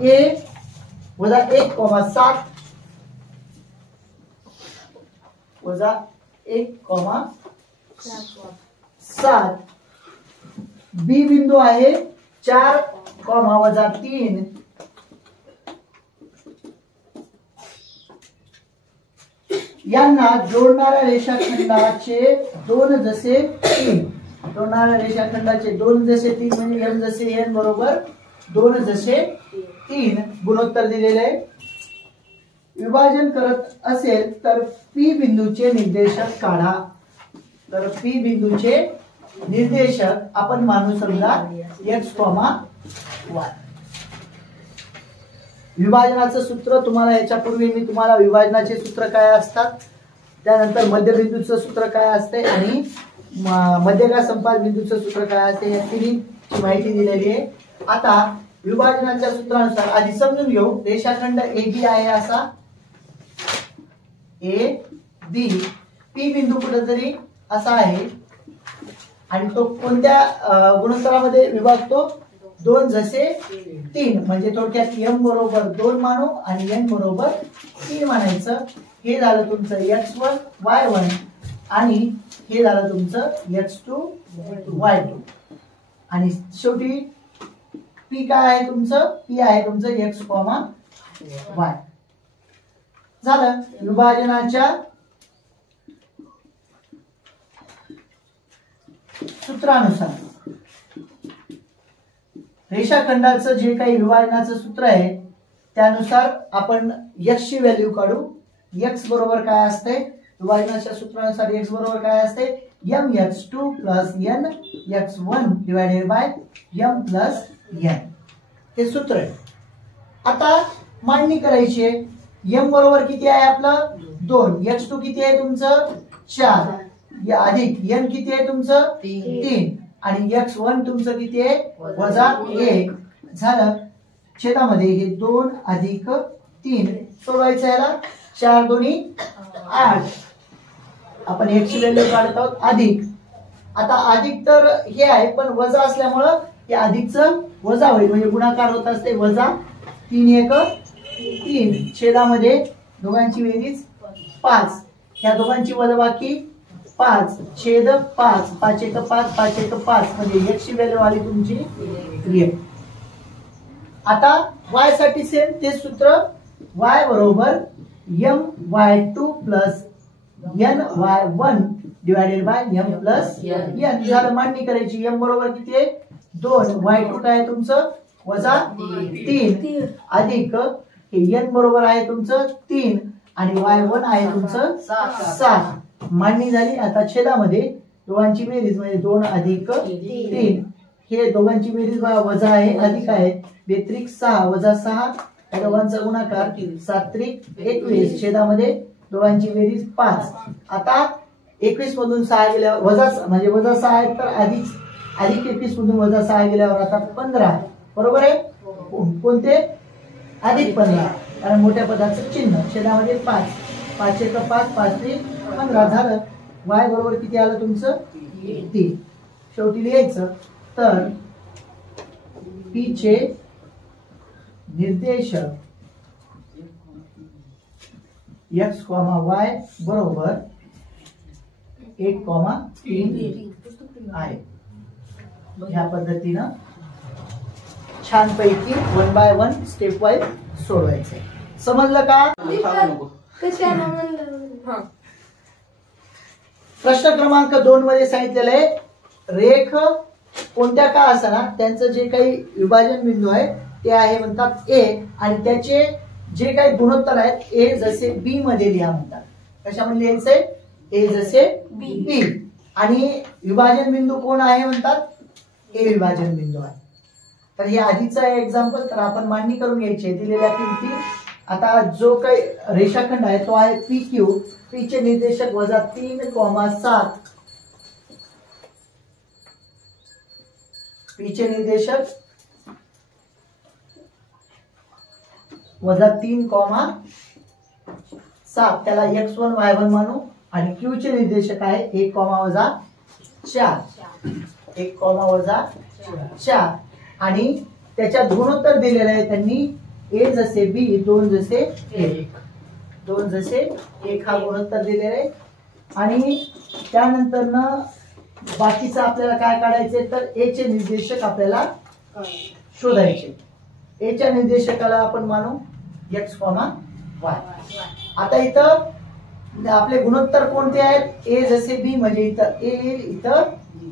ए वजा 1,7 वजा 1,7 बी बिंदू आहे 4, वजा 3 यांना जोडणाऱ्या रेषाखंडाचे 2 जसे 3 जोडणाऱ्या रेषाखंडाचे 2 जसे 3 म्हणजे m जसे n बरोबर 2 जसे 3 गुणोत्तर दिलेले आहे। विभाजन करत असेल तर पी बिंदूचे निर्देशक काढा। तर पी बिंदूचे निर्देशक आपण मानू समजा x, y। विभाजनाचं सूत्र तुम्हाला याच्यापूर्वी मी तुम्हाला विभाजनाचे सूत्र काय असतात, त्यानंतर मध्यबिंदूचं सूत्र काय असते आणि मध्यगा संपात बिंदूचं सूत्र काय असते या तिन्हीची माहिती दिलेली आहे। आता विभाजनाच्या सूत्रानुसार आधी समजून घेऊ। रेषाखंड AB आहे असा ए बी, पी बिंदू कुठेतरी असा आहे आणि तो कोणत्या गुणोत्तरामध्ये विभागतो 2 जसे 3 म्हणजे थोडक्यात m बरोबर 2 मानू आणि n बरोबर 3 मानायचं। हे झालं तुमचं x1 y1 आणि हे झालं तुमचं x2 y2 आणि शेवटी p काय आहे तुमचं, p आहे तुमचं x, y। झालं विभाजनाच्या सूत्रानुसार रेषाखंडाचं जे काही विभाजनाचं सूत्र आहे त्यानुसार आपण x ची व्हॅल्यू काढू। x बरोबर काय असते विभाजनाच्या सूत्रानुसार x बरोबर काय असते mx2 plus nx1 divided by m plus n हे सूत्र आहे। आता मांडणी करायची आहे। m बरोबर किती आहे आपलं 2, x2 किती आहे तुमचं 4 अधिक n किती आहे तुमचं 3 आणि x1 तुमचं किती आहे वजा 1 झालं। छेदामध्ये हे 2 अधिक 3 सोडवायचं याला 4 दोन्ही 8 आपण x ची व्हॅल्यू काढत आहोत अधिक। आता अधिक तर हे आहे पण वजा असल्यामुळं हे अधिकचं वजा होईल म्हणजे गुणाकार होत असते वजा 3 1 3 छेदामध्ये दोघांची बेरीज 5 ह्या दोघांची वजाबाकी 5 छेद 5 5 1 5 5 1 5 म्हणजे x ची व्हॅल्यू आली तुमची 3। आता y साठी सेम ते सूत्र y बरोबर my2 plus ny1 divided by m plus n झालं। मांडणी करायची m बरोबर किती आहे 2 y2 काय तुमचं वजा 3 अधिक हे n बरोबर आहे तुमचं 3 आणि y1 आहे तुमचं 7 मांडणी झाली। आता छेदामध्ये दोघांची बेरीज म्हणजे 2 अधिक 3 हे दोघांची बेरीज वजा आहे अधिक आहे 2 6 वजा 6 या दोघांचा गुणाकार 7 21 छेदामध्ये दोघांची बेरीज 5। आता 21 मधून 6 गेल्यावर वजा म्हणजे वजा 6 आहे तर अधिक 21 मधून वजा 6 गेल्यावर आता 15 बरोबर आहे। कोणते अधिक 15 कारण मोठ्या पदाचं चिन्ह छेदामध्ये 5 5 1 5 5 3 15 झालं। y बरोबर किती आलं तुमचं 3 शेवटी लिहायचं। तर p चे निर्देशक x, y बरोबर 1, 3 आहे। ह्या पद्धतीनं छानपैकी 1 बाय 1 स्टेप वाईज सोडवायचं। समजलं का? प्रश्न क्रमांक 2 मध्ये सांगितलेलं आहे रेख कोणत्या का असना त्यांचं जे काही विभाजन बिंदू आहे ते आहे म्हणतात ए आणि त्याचे जे काही गुणोत्तर आहेत ए जसे बी मध्ये लिहा म्हणतात। कशामध्ये लिहायचंय ए जसे बी आणि विभाजन बिंदू कोण आहे म्हणतात ए विभाजन बिंदू आहे। तर हे आधीचं आहे एक्झाम्पल। तर आपण मांडणी करून घ्यायची दिलेल्या किमती। आता जो काही रेषाखंड आहे तो आहे पी क्यू, पी चे निर्देशक वजा 3,7 पी चे निर्देशक वजा 3,7 त्याला x1 y1 मानू आणि क्यू चे निर्देशक आहे 1, वजा 4 1, वजा 4 आणि त्याच्यात गुणोत्तर दिलेलं आहे त्यांनी ए जसे बी 2 जसे 1, 2 जसे 1 हा गुणोत्तर दिलेला आहे. आणि त्यानंतर न बाकीचं आपल्याला काय काढायचे तर ए चे निर्देशक आपल्याला शोधायचे. ए च्या निर्देशकाला आपण मानू x, y. आता इथं आपले गुणोत्तर कोणते आहेत? ए जसे बी म्हणजे इथं ए येईल, इथं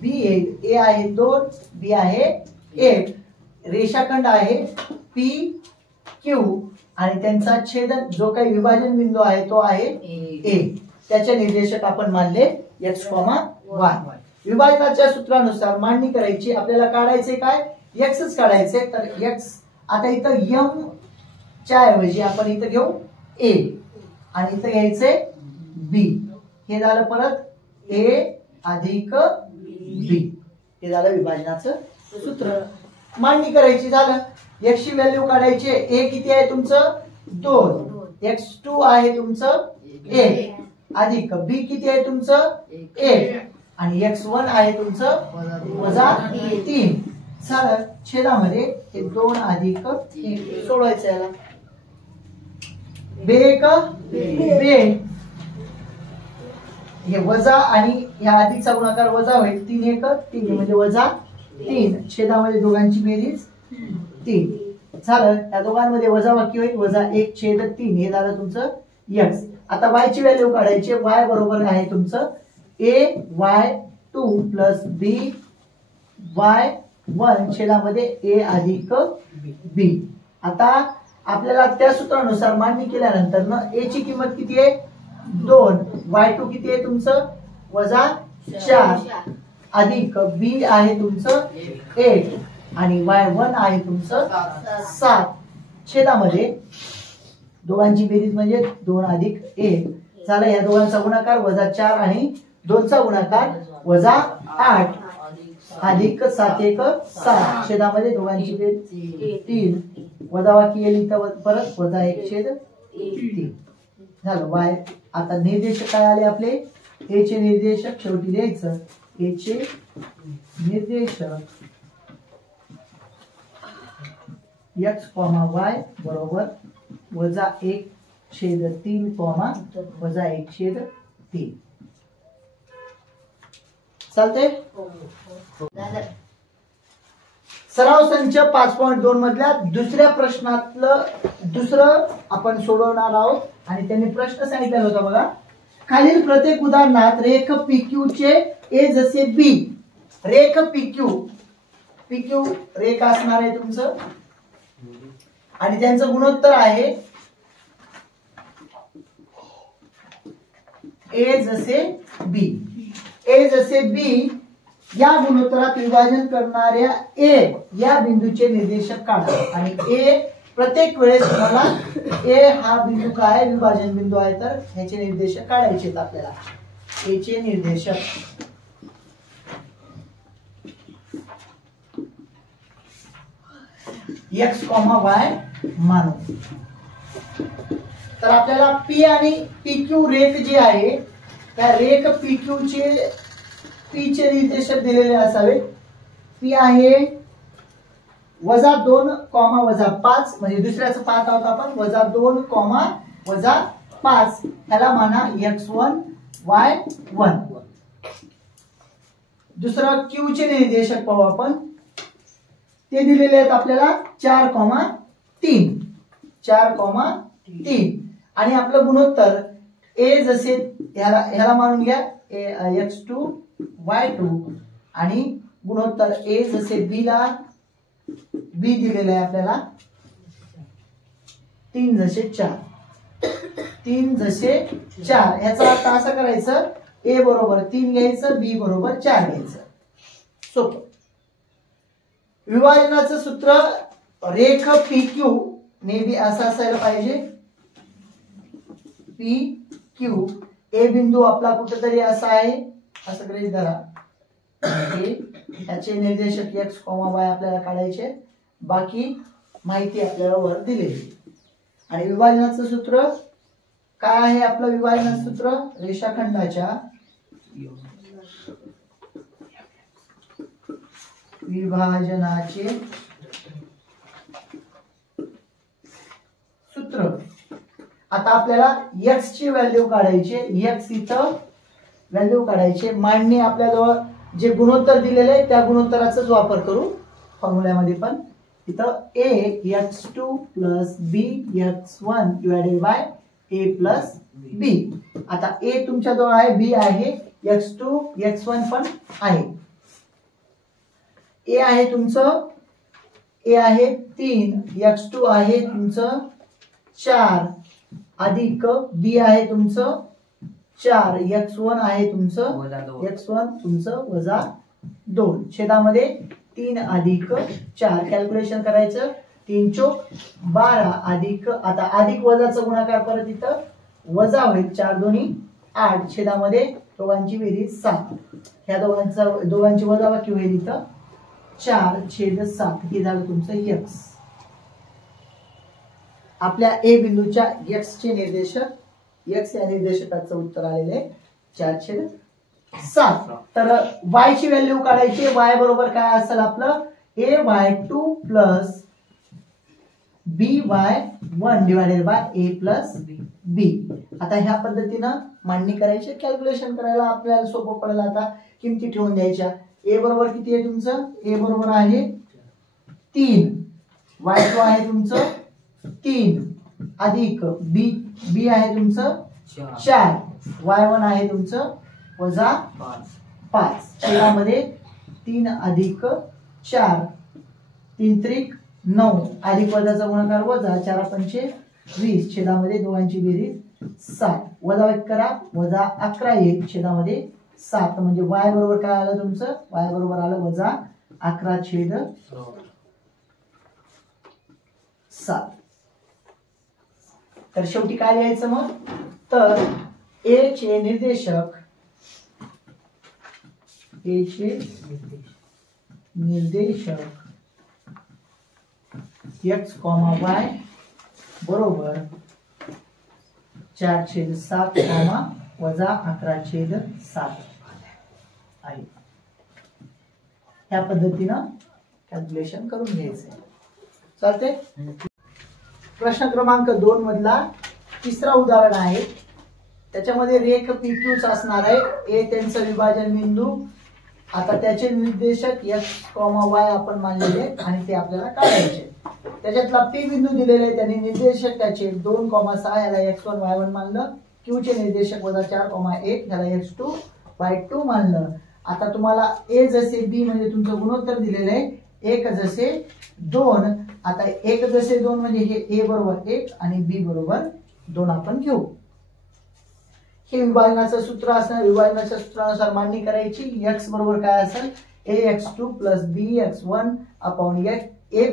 बी येईल. ए आहे 2, बी आहे 1. रेषाखंड आहे पी क्यू आणि त्यांचा छेदन जो काही विभाजन बिंदू आहे तो आहे ए. त्याचे निर्देशक आपण मानले x, y. विभाजनाच्या सूत्रानुसार मांडणी करायची. आपल्याला काढायचे काय? एक्सच काढायचे. तर x आता इथं m च्या ऐवजी आपण इथं घेऊ a आणि इथं घ्यायचे b. हे झालं परत a अधिक b. हे झालं विभाजनाचं सूत्र. मांडणी करायची. झालं. x ची व्हॅल्यू काढायची. a किती आहे तुमचं? 2. x2 आहे तुमचं 1 अधिक b किती आहे तुमचं? 1 आणि x1 आहे तुमचं -3. झालं. छेदामध्ये हे 2 अधिक 1 सोडवायचं. याला बेक बे हे वजा आणि ह्या अधिकचा गुणाकार वजा होईल. 3 1 3 म्हणजे -3. छेदामध्ये दोघांची बेरीज 3. झालं. या दोघांमध्ये वजाबाकी होईल. -1/3. हे झालं तुमचं x. आता y ची व्हॅल्यू काढायची. y बरोबर आहे तुमचं ay2 प्लस by1 छेदामध्ये a अधिक b. आता आपल्याला त्या सूत्रानुसार मांडणी केल्यानंतर ना a ची किंमत किती आहे? 2. y2 किती आहे तुमचं? -4 अधिक b आहे तुमचं 1 आणि y1 आहे तुमचं 7. छेदामध्ये दोघांची बेरीज म्हणजे 2 अधिक 1 झालं. या दोघांचा गुणाकार -4 आणि 2 चा गुणाकार -8 अधिक 7 1 7. छेदामध्ये दोघांची बेरीज 3. वजाबाकी येईल इथं परत -1/3 झालं. y आता निर्देशक काय आले आपले? a चे निर्देशक शेवटी द्यायचं. a चे निर्देशक x, y बरोबर -1/3 -1/3. चालते. सराव संच 5.2 मधल्या दुसऱ्या प्रश्नातलं दुसरं आपण सोडवणार आहोत. आणि त्यांनी प्रश्न सांगितलेला होता बघा. खालील प्रत्येक उदाहरणात रेख PQ चे A जसे B. रेख PQ रेख असणार आहे तुमचं आणि त्यांचं गुणोत्तर आहे A जसे B. A जसे B या गुणोत्तरात विभाजन करणाऱ्या A या बिंदूचे निर्देशक काढा. आणि A प्रत्येक वेळेस तुम्हाला A हा बिंदू काय? विभाजन बिंदू आहे. तर ह्याचे निर्देशक काढायचे आहेत आपल्याला. A चे निर्देशक x, y मानू. तर आपल्याला P आणि PQ रेख जी आहे त्या रेख PQ चे P चे निर्देशक दिलेले असावे. P आहे -2, -5 म्हणजे दुसऱ्याचं पाहत आहोत आपण. -2, -5 ह्याला माना x1 y1. दुसरं Q चे निर्देशक पाहू आपण. ते दिलेले आहेत आपल्याला 4, 3 आणि आपलं गुणोत्तर A जसे ह्याला मानून घ्या x2 y2 आणि गुणोत्तर A जसे B ला B दिलेलं आहे आपल्याला 3 जसे 4. ह्याचा अर्थ असा करायचं A बरोबर 3 घ्यायचं, B बरोबर 4 घ्यायचं. सोपं. विभाजनाचं सूत्र रेख PQ नेहमी असं असायला पाहिजे. PQ A बिंदू आपला कुठेतरी असा आहे. असं गृहीत धरा. याचे निर्देशक x, y आपल्याला काढायचे. बाकी माहिती आपल्याला वर दिलेली. आणि विभाजनाचं सूत्र काय आहे? आपलं विभाजनाचं सूत्र रेषाखंडाच्या विभाजनाचे सूत्र, आता आपल्याला x ची व्हॅल्यू काढायची, x इथं व्हॅल्यू काढायची, मांडणी आपल्याजवळ जे गुणोत्तर दिलेले आहे त्या गुणोत्तराचाच वापर करू फॉर्म्युल्यामध्ये, पण इथं ax2 plus bx1 divided by a plus b. आता a तुमच्याजवळ आहे, b आहे, x2 x1 पण आहे. a आहे तुमचं, a आहे 3, x2 आहे तुमचं 4 अधिक b आहे तुमचं 4, x1 आहे तुमचं x1 तुमचं वजा 2, छेदामध्ये 3 अधिक 4 कॅल्क्युलेशन करायचं, 3 चोक 12 अधिक, आता अधिक वजाचा गुणाकार परत इथं वजा होईल, 4 दोन्ही 8, छेदामध्ये दोघांची बेरीज 7, ह्या दोघांची वजाबाकी होईल इथं 4/7, हे झालं तुमचं x. आपल्या a बिंदूच्या x चे निर्देशक, x या निर्देशकाचं उत्तर आलेले 4/7. तर y ची व्हॅल्यू काढायची, y बरोबर काय असेल आपलं ay2 plus by1 divided by a plus b. आता ह्या पद्धतीनं मांडणी करायची, कॅल्क्युलेशन करायला आपल्याला सोपं पडेल. आता किमती ठेवून द्यायच्या, a बरोबर किती आहे तुमचं, a बरोबर आहे 3, y2 आहे तुमचं 3 अधिक b आहे तुमचं 4, y1 आहे तुमचं वजा 5, छेदामध्ये 3 अधिक 4, 3 त्रिक 9, अधिक वजाचा गुणाकार वजा 4 पंचे 20, छेदामध्ये दोघांची बेरीज 7, वजा 1 करा, वजा 11 1, छेदामध्ये 7, म्हणजे y बरोबर काय आलं तुमचं, y बरोबर आलं वजा 11/7. तर शेवटी काय लिहायचं मग, तर a चे निर्देशक, a चे निर्देशक x, y बरोबर 4/7 वजा 11/7 आहे. ह्या पद्धतीनं कॅल्क्युलेशन करून घ्यायचं. चालते. प्रश्न क्रमांक 2 मधला तिसरा उदाहरण आहे, त्याच्यामध्ये रेख PQ असणार आहे, a त्यांचं विभाजन बिंदू, आता त्याचे निर्देशक x, y आपण मानलेले आणि ते आपल्याला काढायचे. त्याच्यातला P बिंदू दिलेले आहे, त्यांनी निर्देशक त्याचे 2,6 याला x1 y1 मानलं, Q चे निर्देशक वजा 4,1 याला x2 y2 मानलं. आता तुम्हाला a जसे b म्हणजे तुमचं गुणोत्तर दिलेलं आहे, 1 जसे 2, आता 1 जसे 2 म्हणजे हे a बरोबर 1 आणि b बरोबर 2 आपण घेऊ. हे विभाजनाचं सूत्र असणार, विभाजनाच्या सूत्रानुसार मांडणी करायची, x बरोबर काय असेल ax2 plus bx1 upon a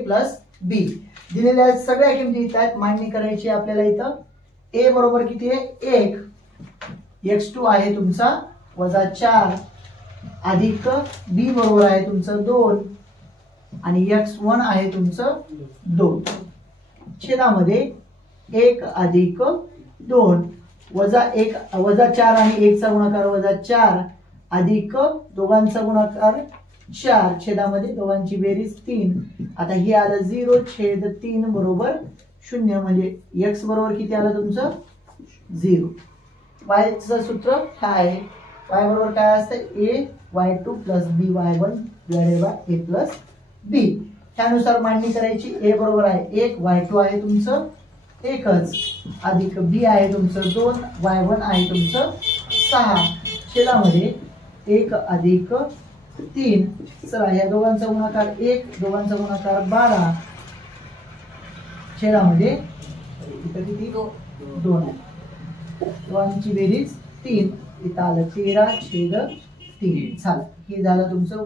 plus b. दिलेल्या सगळ्या किमती इथं आहेत, मांडणी करायची आपल्याला. इथं a बरोबर किती आहे 1, x2 आहे तुमचा वजा 4 अधिक b बरोबर आहे तुमचं 2 आणि x1 आहे तुमचं 2, छेदामध्ये 1 अधिक 2 वजा 1 वजा 4 आणि 1 चा गुणाकार वजा 4 अधिक दोघांचा गुणाकार 4, छेदामध्ये दोघांची बेरीज 3. आता हे आलं 0/3 बरोबर 0, म्हणजे x बरोबर किती आलं तुमचं 0. y चं सूत्र हा आहे, y बरोबर काय असतं ay2 plus by1 divided by a plus b. त्यानुसार मांडणी करायची, a बरोबर आहे 1, y2 आहे तुमचं 1च अधिक b आहे तुमचं 2, y1 आहे तुमचं 6, छेदामध्ये 1 अधिक 3, चला या दोघांचा गुणाकार 1, दोघांचा गुणाकार 12, छेदामध्ये इथं किती 2 आहे, दोघांची बेरीज 3, इथं आलं 13/3. चालेल, हे झालं तुमचं y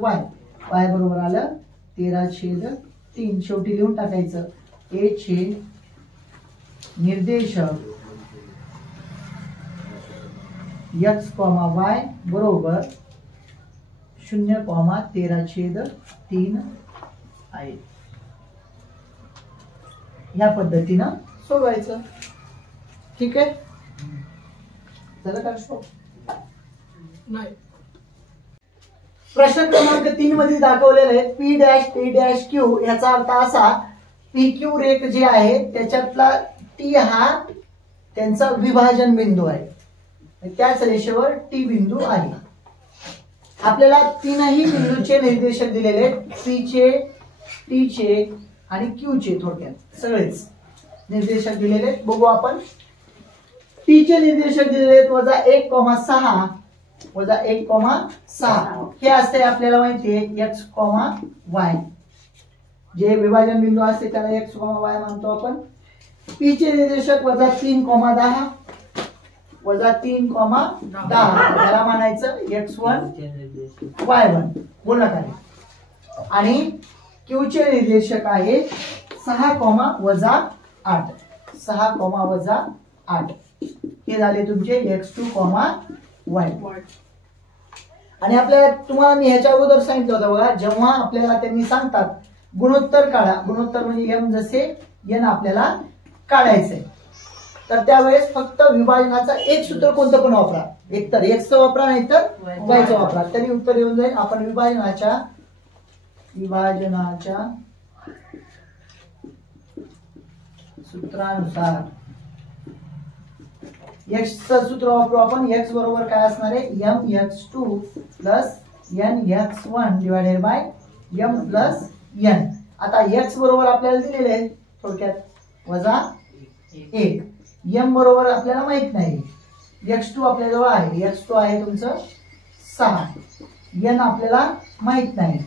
बरोबर आलं 13/3. शेवटी लिहून टाकायचं a चे निर्देशक x, y बरोबर 0,13/3 आहे. ह्या पद्धतीनं सोडवायचं. ठीक आहे, झालं का नाही. प्रश्न क्रमांक 3 मध्ये दाखवलेलं आहे P' P' Q, याचा अर्थ असा PQ रेख जी आहे त्याच्यातला टी हा त्यांचा विभाजन बिंदू आहे, त्याच रेषेवर टी बिंदू आहे. आपल्याला तीनही बिंदूचे निर्देशक दिलेले आहेत, पी चे, टी चे आणि क्यू चे. थोडक्यात सगळेच निर्देशक दिलेले आहेत. बघू आपण. टी चे निर्देशक दिलेले आहेत -1,6 -1,6 हे असते आपल्याला माहितीये x, y. जे विभाजन बिंदू असते त्याला x, y मानतो आपण. पी चे निर्देशक -3,10 -3,10 त्याला म्हणायचं x1 y1 गुणाकार. आणि क्यू चे निर्देशक आहे 6,-8 6,-8 हे झाले तुमचे x2, y. आणि आपल्याला तुम्हाला मी ह्याच्या अगोदर सांगितलं होतं बघा, जेव्हा आपल्याला त्यांनी सांगतात गुणोत्तर काढा, गुणोत्तर म्हणजे m जसे n आपल्याला काढायचंय, तर त्यावेळेस फक्त विभाजनाचं एक सूत्र कोणतं पण वापरा. एकतर x चं वापरा नाही तर y चं वापरा, तरी उत्तर येऊन जाईल. आपण विभाजनाच्या सूत्रानुसार x चं सूत्र वापरू आपण. x बरोबर काय असणार आहे, mx2 nx1 divided by m n. आता x बरोबर आपल्याला दिलेले आहे थोडक्यात -1. m बरोबर आपल्याला माहित नाही, x2 आपल्या जवळ आहे, x2 आहे तुमचं 6. n आपल्याला माहित नाही,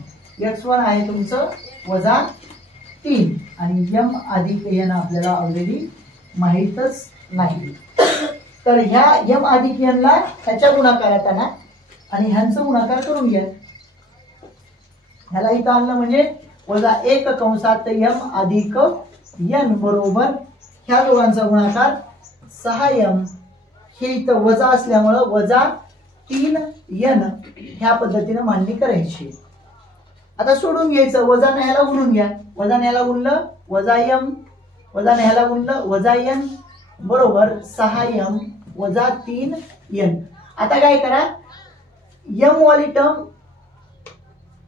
x1 आहे तुमचं -3 आणि m अधिक n आपल्याला ऑलरेडी माहितच नाही. तर ह्या m अधिक n ला ह्याच्या गुणाकारात आणा आणि ह्यांचं गुणाकार करून घ्या. ह्याला इथं आणलं म्हणजे -1 कंसात m अधिक n बरोबर ह्या दोघांचा गुणाकार 6m. हे इथं वजा असल्यामुळं -3n ह्या पद्धतीने मांडणी करायची. आता सोडून घ्यायचं, वजा ह्याला गुणून घ्या. वजा ह्याला गुणलं -m, वजा ह्याला गुणलं -n बरोबर 6m -3n. आता काय करा, m वाली टर्म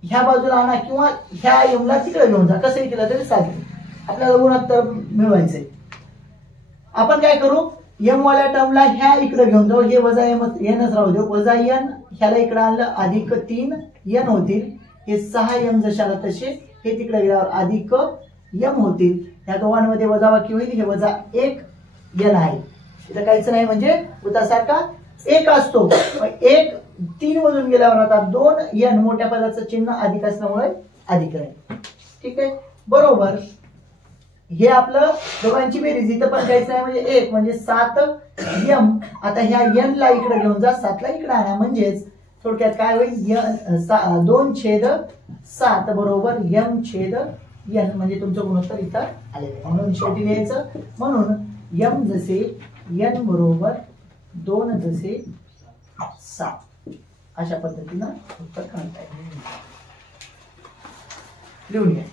ह्या बाजूला आणा किंवा ह्या m ला तिकडे घेऊन जा, कसंही केलं तरी चालेल. आपल्याला गुणोत्तर मिळवायचंय. आपण काय करू, m वाल्या टर्मला ह्या इकडे घेऊन जाऊ, हे -nच राहू देऊ. -n ह्याला इकडे आणलं +3n होतील. हे 6m जशाला तसे हे तिकडे गेल्यावर +m होतील. ह्या दोघांमध्ये वजाबाकी होईल. हे -1n आहे, इथं काहीच नाही म्हणजे वृत्तासारखा 1 असतो. 1 3 मधून गेल्यावर आता 2n मोठ्या पदाचं चिन्ह अधिक असल्यामुळे अधिक राहील. ठीक आहे, बरोबर. हे आपलं दोघांची बेरीज, इथं पण काहीच नाही म्हणजे 1 म्हणजे 7m. आता ह्या n ला इकडे घेऊन जा, 7 ला इकडे आणा, म्हणजेच थोडक्यात काय होईल, 2/7 बरोबर m/n म्हणजे तुमचं गुणोत्तर इथं आलेलं. म्हणून शेवटी लिहायचं, म्हणून m जसे n बरोबर 2 जसे 7 अशा पद्धतीनं उत्तर काढता येईल. लिहून घ्या.